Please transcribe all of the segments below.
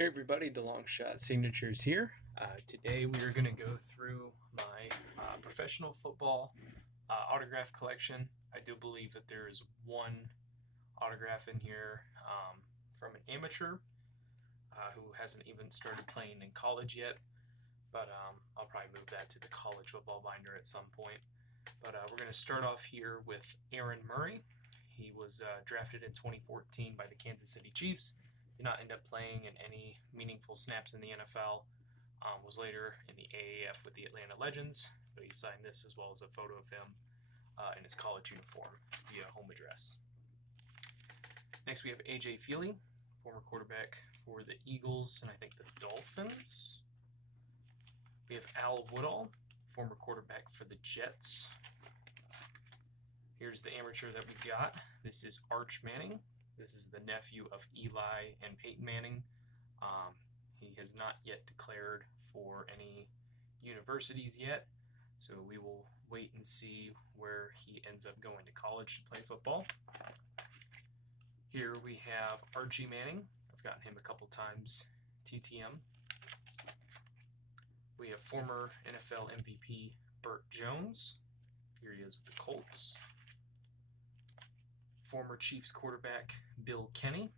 Hey everybody, DeLongshot Signatures here. Today we are going to go through my professional football autograph collection. I do believe that there is one autograph in here from an amateur who hasn't even started playing in college yet, but I'll probably move that to the college football binder at some point. But we're going to start off here with Aaron Murray. He was drafted in 2014 by the Kansas City Chiefs. Did not end up playing in any meaningful snaps in the NFL. Was later in the AAF with the Atlanta Legends, but he signed this as well as a photo of him in his college uniform via home address. Next we have A.J. Feely, former quarterback for the Eagles and I think the Dolphins. We have Al Woodall, former quarterback for the Jets. Here's the amateur that we got. This is Archie Manning. This is the nephew of Eli and Peyton Manning. He has not yet declared for any universities yet, so we will wait and see where he ends up going to college to play football. Here we have Archie Manning. I've gotten him a couple times, TTM. We have former NFL MVP Burt Jones. Here he is with the Colts. Former Chiefs quarterback Bill Kenny.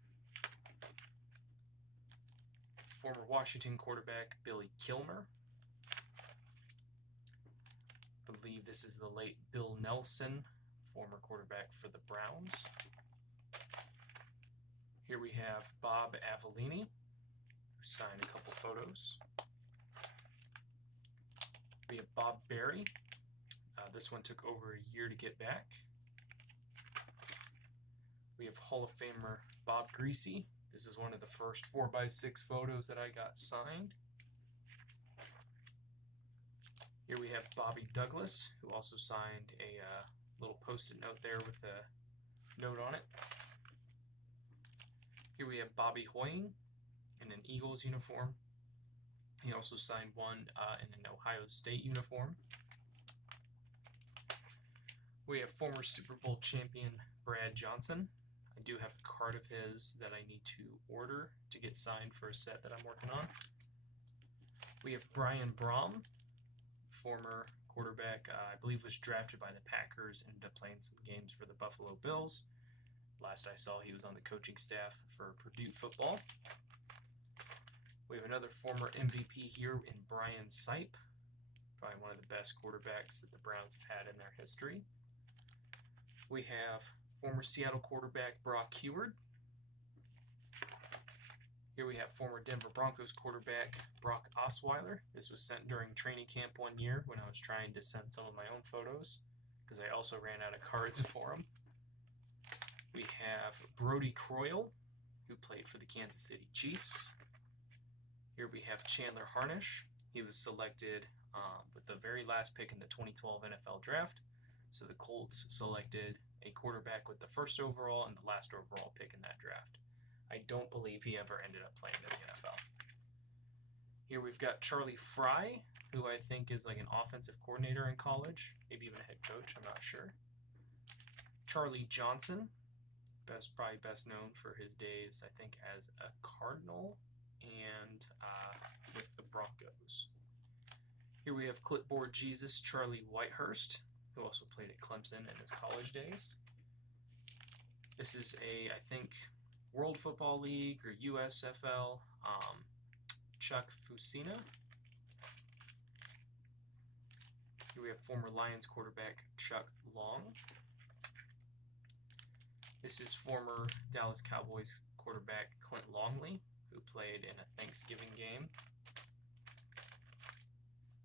Former Washington quarterback Billy Kilmer. I believe this is the late Bill Nelson, former quarterback for the Browns. Here we have Bob Avellini, who signed a couple photos. We have Bob Berry. This one took over a year to get back. We have Hall of Famer Bob Greasy. This is one of the first 4x6 photos that I got signed. Here we have Bobby Douglas, who also signed a little post-it note there with a note on it. Here we have Bobby Hoying in an Eagles uniform. He also signed one in an Ohio State uniform. We have former Super Bowl champion Brad Johnson. I do have a card of his that I need to order to get signed for a set that I'm working on. We have Brian Braum, former quarterback, I believe was drafted by the Packers, ended up playing some games for the Buffalo Bills. Last I saw, he was on the coaching staff for Purdue football. We have another former MVP here in Brian Sipe, probably one of the best quarterbacks that the Browns have had in their history. We have former Seattle quarterback Brock Heward. Here we have former Denver Broncos quarterback Brock Osweiler. This was sent during training camp one year when I was trying to send some of my own photos because I also ran out of cards for him. We have Brody Croyle, who played for the Kansas City Chiefs. Here we have Chandler Harnish. He was selected with the very last pick in the 2012 NFL draft. So the Colts selected a quarterback with the first overall and the last overall pick in that draft. I don't believe he ever ended up playing in the NFL. Here we've got Charlie Frye, who I think is like an offensive coordinator in college, maybe even a head coach, I'm not sure. Charlie Johnson, probably best known for his days, I think, as a Cardinal and with the Broncos. Here we have Clipboard Jesus Charlie Whitehurst, who also played at Clemson in his college days. This is I think, World Football League or USFL, Chuck Fusina. Here we have former Lions quarterback Chuck Long. This is former Dallas Cowboys quarterback Clint Longley, who played in a Thanksgiving game.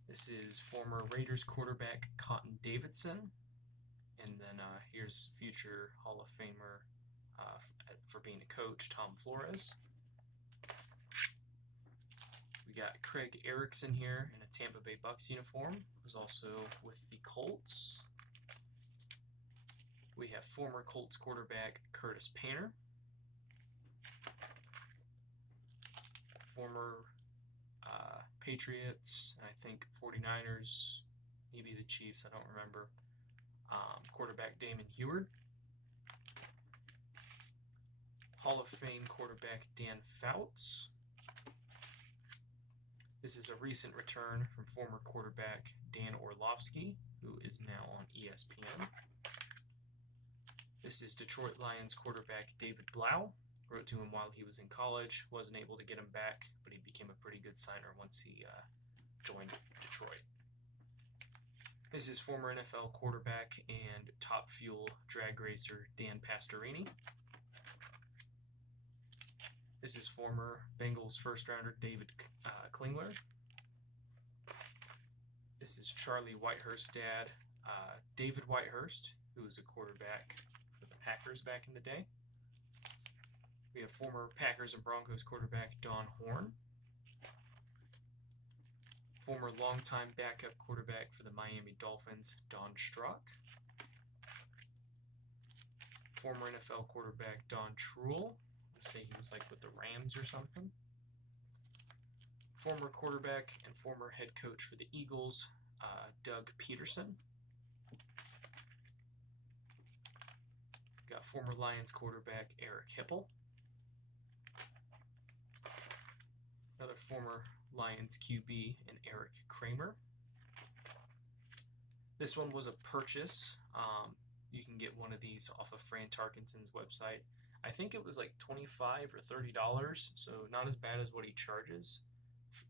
This is former Raiders quarterback Cotton Davidson. And then here's future Hall of Famer for being a coach, Tom Flores. We got Craig Erickson here in a Tampa Bay Bucks uniform, who's also with the Colts. We have former Colts quarterback Curtis Painter. Former Patriots, and I think 49ers, maybe the Chiefs, I don't remember. Quarterback Damon Heward. Hall of Fame quarterback Dan Fouts. This is a recent return from former quarterback Dan Orlovsky, who is now on ESPN. This is Detroit Lions quarterback David Blau. Wrote to him while he was in college, wasn't able to get him back, but he became a pretty good signer once he joined Detroit. This is former NFL quarterback and Top Fuel drag racer Dan Pastorini. This is former Bengals first-rounder David Klingler. This is Charlie Whitehurst's dad, David Whitehurst, who was a quarterback for the Packers back in the day. We have former Packers and Broncos quarterback Don Horn. Former longtime backup quarterback for the Miami Dolphins, Don Strock. Former NFL quarterback Don Truel. Let's say he was like with the Rams or something. Former quarterback and former head coach for the Eagles, Doug Peterson. Got former Lions quarterback Eric Hipple. Another former Lions QB and Eric Kramer. This one was a purchase. You can get one of these off of Fran Tarkenton's website. I think it was like $25 or $30, so not as bad as what he charges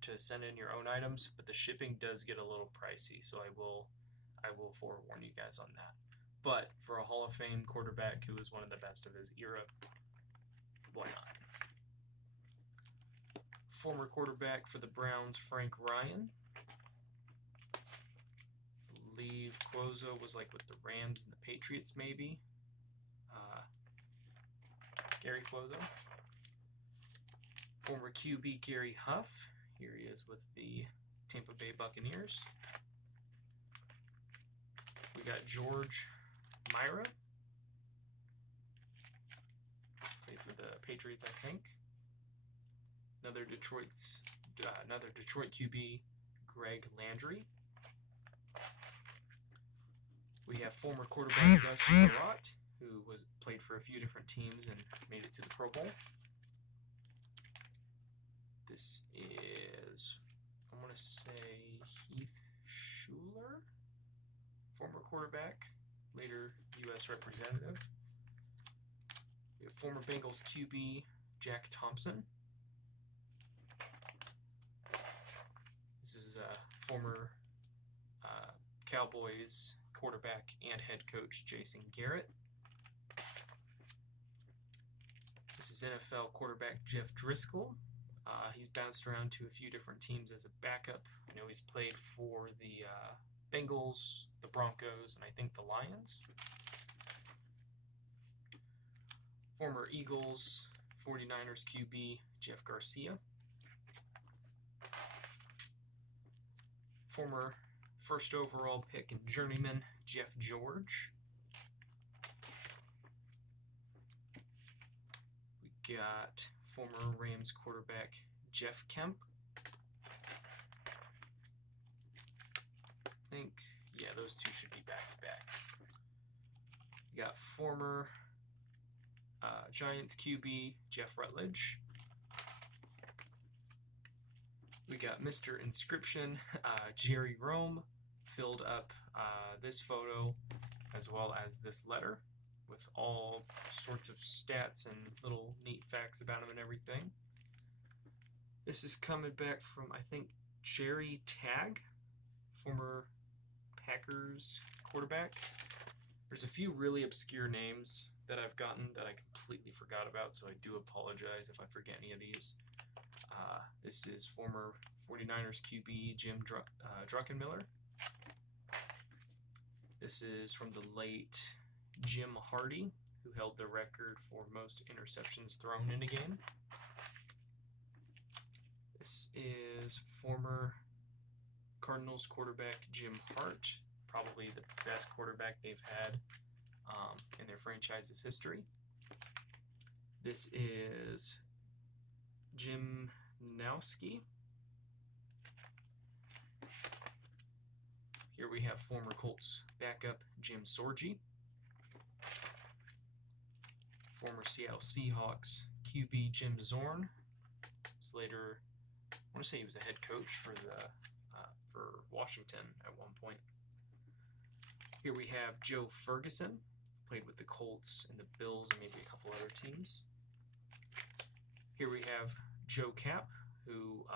to send in your own items, but the shipping does get a little pricey, so I will forewarn you guys on that. But for a Hall of Fame quarterback who was one of the best of his era, why not? Former quarterback for the Browns, Frank Ryan. I believe Quozo was like with the Rams and the Patriots, maybe. Gary Quozo. Former QB Gary Huff. Here he is with the Tampa Bay Buccaneers. We got George Myra. Played for the Patriots, I think. Another Detroit QB, Greg Landry. We have former quarterback Gus Frerotte, who played for a few different teams and made it to the Pro Bowl. This is, I want to say, Heath Schuler, former quarterback, later U.S. representative. We have former Bengals QB Jack Thompson. This is former Cowboys quarterback and head coach Jason Garrett. This is NFL quarterback Jeff Driscoll. He's bounced around to a few different teams as a backup. I know he's played for the Bengals, the Broncos, and I think the Lions. Former Eagles, 49ers QB Jeff Garcia. Former first overall pick and journeyman Jeff George. We got former Rams quarterback Jeff Kemp. I think, yeah, those two should be back to back. We got former Giants QB Jeff Rutledge. We got Mr. Inscription, Jerry Rome, filled up this photo as well as this letter with all sorts of stats and little neat facts about him and everything. This is coming back from, I think, Jerry Tagg, former Packers quarterback. There's a few really obscure names that I've gotten that I completely forgot about, so I do apologize if I forget any of these. This is former 49ers QB Jim Druckenmiller. This is from the late Jim Hardy, who held the record for most interceptions thrown in a game. This is former Cardinals quarterback Jim Hart, probably the best quarterback they've had in their franchise's history. This is Jim Nowski. Here we have former Colts backup Jim Sorgi. Former Seattle Seahawks QB Jim Zorn. Was later want to say he was a head coach for Washington at one point. Here we have Joe Ferguson, played with the Colts and the Bills and maybe a couple other teams. Here we have Joe Cap, who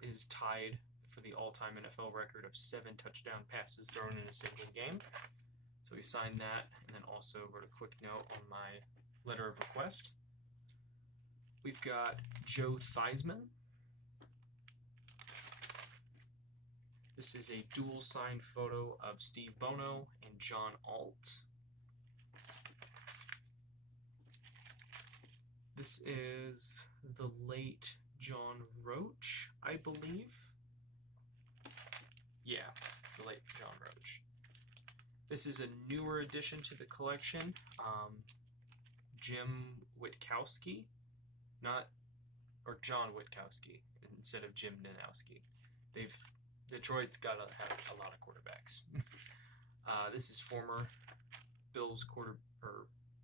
is tied for the all-time NFL record of 7 touchdown passes thrown in a single game. So he signed that, and then also wrote a quick note on my letter of request. We've got Joe Theismann. This is a dual signed photo of Steve Bono and John Alt. This is the late John Roach, I believe. Yeah, the late John Roach. This is a newer addition to the collection. Jim Witkowski, John Witkowski instead of Jim Nanowski. Detroit's got a lot of quarterbacks. This is former Bills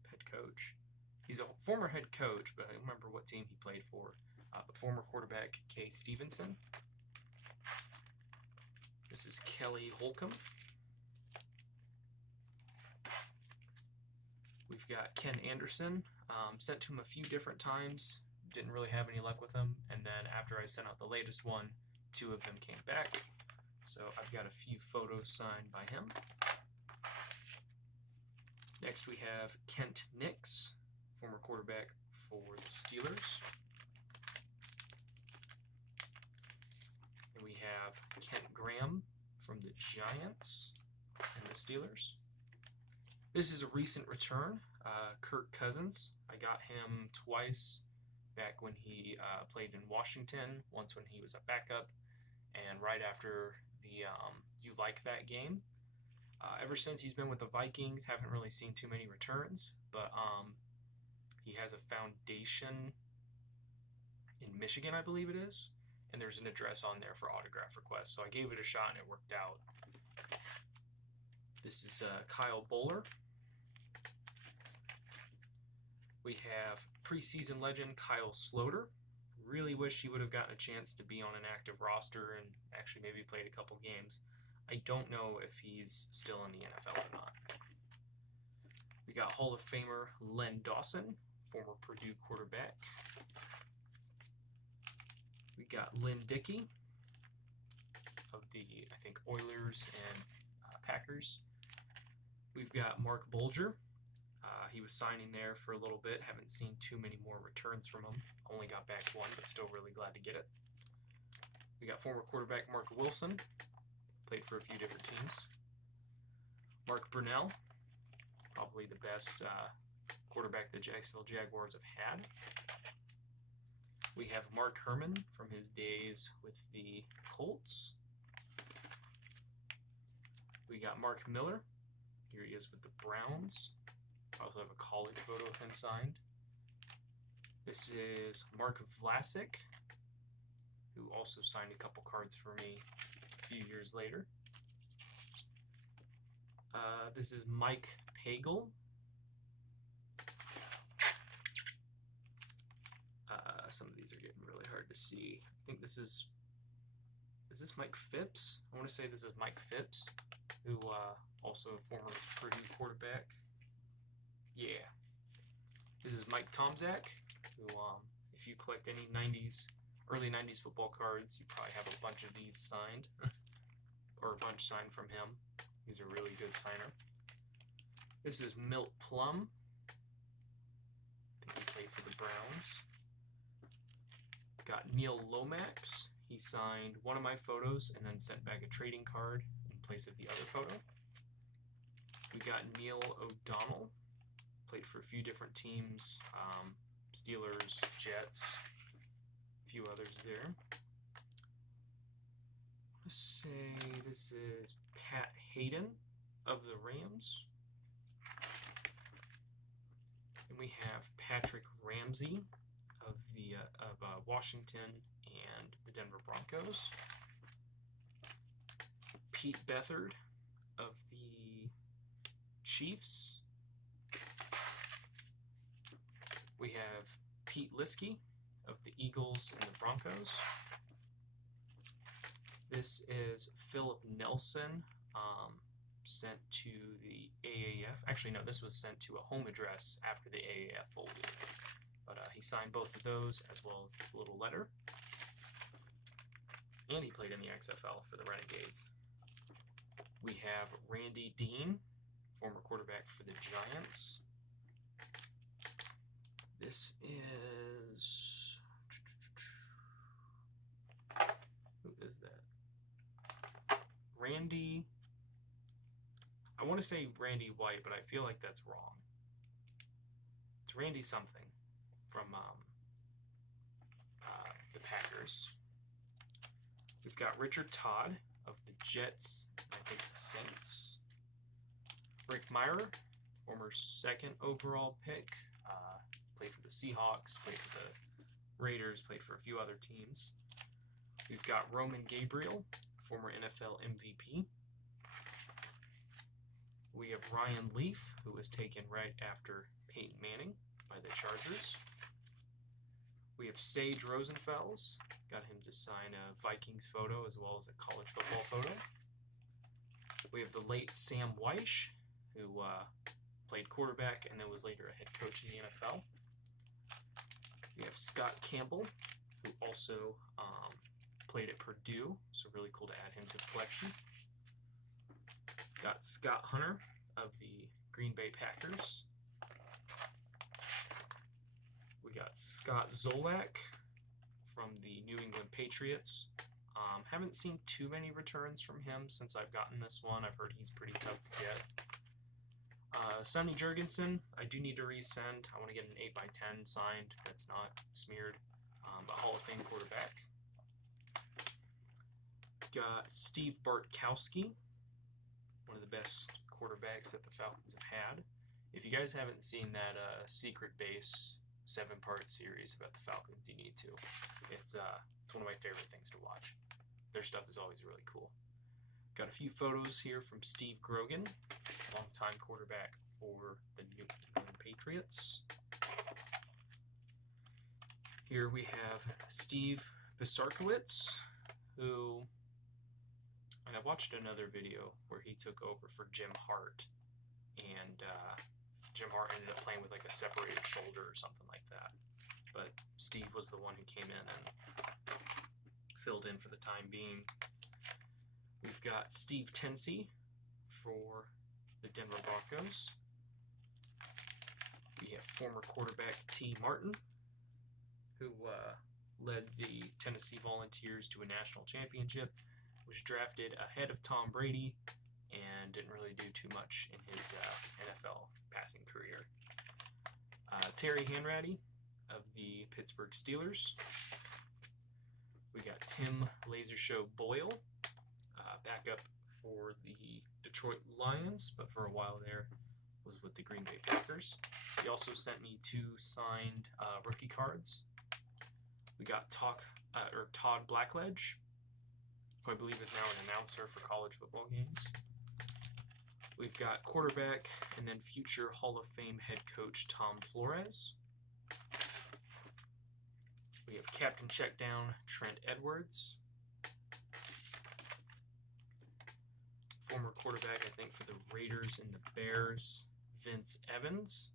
head coach. He's a former head coach, but I don't remember what team he played for. But former quarterback Kay Stevenson. This is Kelly Holcomb. We've got Ken Anderson. Sent to him a few different times. Didn't really have any luck with him. And then after I sent out the latest one, 2 of them came back. So I've got a few photos signed by him. Next we have Kent Nix, former quarterback for the Steelers. And we have Kent Graham from the Giants and the Steelers. This is a recent return, Kirk Cousins. I got him twice back when he played in Washington, once when he was a backup, and right after the You Like That game. Ever since he's been with the Vikings, haven't really seen too many returns, but he has a foundation in Michigan, I believe it is, and there's an address on there for autograph requests, so I gave it a shot and it worked out. This is Kyle Bowler. We have preseason legend Kyle Sloader. Really wish he would have gotten a chance to be on an active roster and actually maybe played a couple games. I don't know if he's still in the NFL or not. We got Hall of Famer Len Dawson, former Purdue quarterback. We got Lynn Dickey of the, I think, Oilers and Packers. We've got Mark Bulger. He was signing there for a little bit. Haven't seen too many more returns from him. Only got back 1, but still really glad to get it. We got former quarterback Mark Wilson. Played for a few different teams. Mark Brunell. Probably the best quarterback the Jacksonville Jaguars have had. We have Mark Herman from his days with the Colts. We got Mark Miller. Here he is with the Browns. I also have a college photo of him signed. This is Mark Vlasic, who also signed a couple cards for me a few years later. This is Mike Pagel. Some of these are getting really hard to see. I think this is this Mike Phipps? I want to say this is Mike Phipps, who also a former Purdue quarterback. Yeah. This is Mike Tomczak, who, if you collect any early 90s football cards, you probably have a bunch of these signed, or a bunch signed from him. He's a really good signer. This is Milt Plum. I think he played for the Browns. Got Neil Lomax. He signed one of my photos and then sent back a trading card in place of the other photo. We got Neil O'Donnell. Played for a few different teams, Steelers, Jets, a few others there. Let's say this is Pat Hayden of the Rams. And we have Patrick Ramsey of the Washington and the Denver Broncos. Pete Beathard of the Chiefs. We have Pete Liskey, of the Eagles and the Broncos. This is Philip Nelson, sent to the AAF. Actually, no, this was sent to a home address after the AAF folded. But he signed both of those, as well as this little letter. And he played in the XFL for the Renegades. We have Randy Dean, former quarterback for the Giants. This is... who is that? Randy... I want to say Randy White, but I feel like that's wrong. It's Randy something from the Packers. We've got Richard Todd of the Jets, I think the Saints. Rick Meyer, former 2nd overall pick, played for the Seahawks, played for the Raiders, played for a few other teams. We've got Roman Gabriel, former NFL MVP. We have Ryan Leaf, who was taken right after Peyton Manning by the Chargers. We have Sage Rosenfels, got him to sign a Vikings photo as well as a college football photo. We have the late Sam Weish, who played quarterback and then was later a head coach in the NFL. We have Scott Campbell, who also played at Purdue, so really cool to add him to the collection. Got Scott Hunter of the Green Bay Packers. We got Scott Zolac from the New England Patriots. Haven't seen too many returns from him since I've gotten this one. I've heard he's pretty tough to get. Sonny Jurgensen, I do need to resend. I want to get an 8x10 signed that's not smeared. A Hall of Fame quarterback. Got Steve Bartkowski, one of the best quarterbacks that the Falcons have had. If you guys haven't seen that Secret Base 7-part series about the Falcons, you need to. It's one of my favorite things to watch. Their stuff is always really cool. Got a few photos here from Steve Grogan, longtime quarterback for the New England Patriots. Here we have Steve Besarkowicz, who, and I watched another video where he took over for Jim Hart, and Jim Hart ended up playing with like a separated shoulder or something like that. But Steve was the one who came in and filled in for the time being. We've got Steve Tensey for the Denver Broncos. We have former quarterback T. Martin, who led the Tennessee Volunteers to a national championship, was drafted ahead of Tom Brady, and didn't really do too much in his NFL passing career. Terry Hanratty of the Pittsburgh Steelers. We got Tim Laser Show Boyle, backup for the Detroit Lions, but for a while there was with the Green Bay Packers. He also sent me 2 signed rookie cards. We got Todd Blackledge, who I believe is now an announcer for college football games. We've got quarterback and then future Hall of Fame head coach Tom Flores. We have captain checkdown Trent Edwards. Former quarterback, I think, for the Raiders and the Bears, Vince Evans.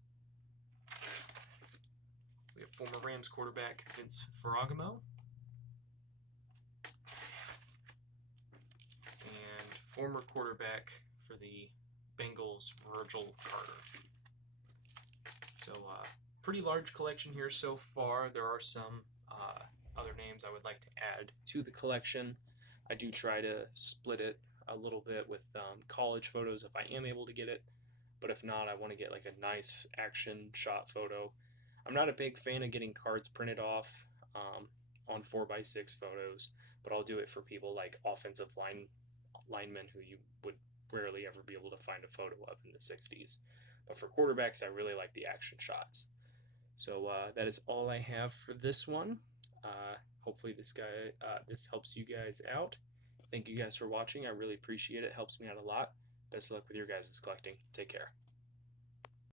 We have former Rams quarterback Vince Ferragamo. And former quarterback for the Bengals, Virgil Carter. So, pretty large collection here so far. There are some other names I would like to add to the collection. I do try to split it a little bit with college photos if I am able to get it, but if not, I want to get like a nice action shot photo. I'm not a big fan of getting cards printed off on 4x6 photos, but I'll do it for people like offensive linemen who you would rarely ever be able to find a photo of in the 60s. But for quarterbacks, I really like the action shots. So that is all I have for this one. Hopefully this helps you guys out. Thank you guys for watching. I really appreciate it. It helps me out a lot. Best of luck with your guys' collecting. Take care.